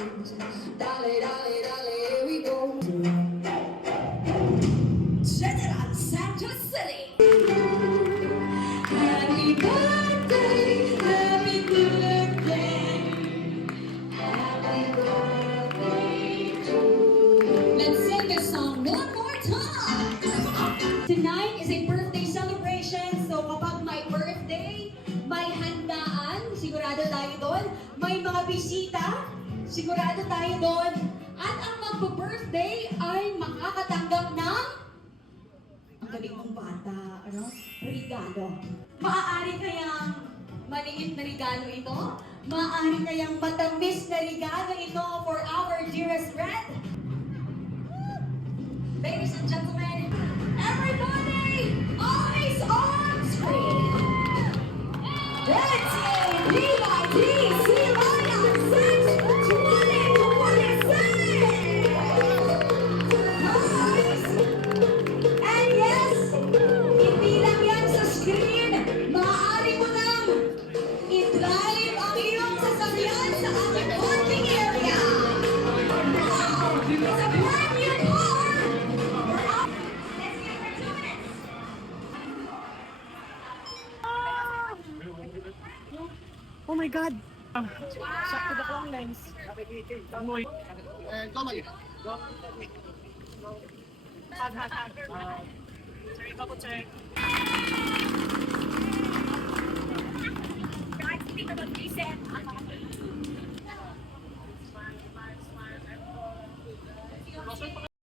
Dale, dale, dale, here we go. General Santos City. Happy birthday, happy birthday, happy birthday to you. Let's sing this song one more time. Tonight is a birthday celebration, so kapag may birthday, may handaan, sigurado tayo doon. May mga bisita, sigurado tayo doon. At ang magpo-birthday ay makakatanggap ng ang galing mong bata, regalo. Maaari kayang maliit na regalo ito? Maaari kayang matamis na regalo ito for our dearest Red? Ladies and gentlemen, everybody, eyes on screen! Let's say Viva DC Lion 6 2026! Guys! And yes, hindi lang yan sa screen. Maaari mo nang i-drive ang iyong sasakyan sa ating parking area. Wow! It's a brand new car! Let's get for 2 minutes. Oh my God! Sakto na ko ang lens. Amoy. Hag. Sir, ikaw po, check.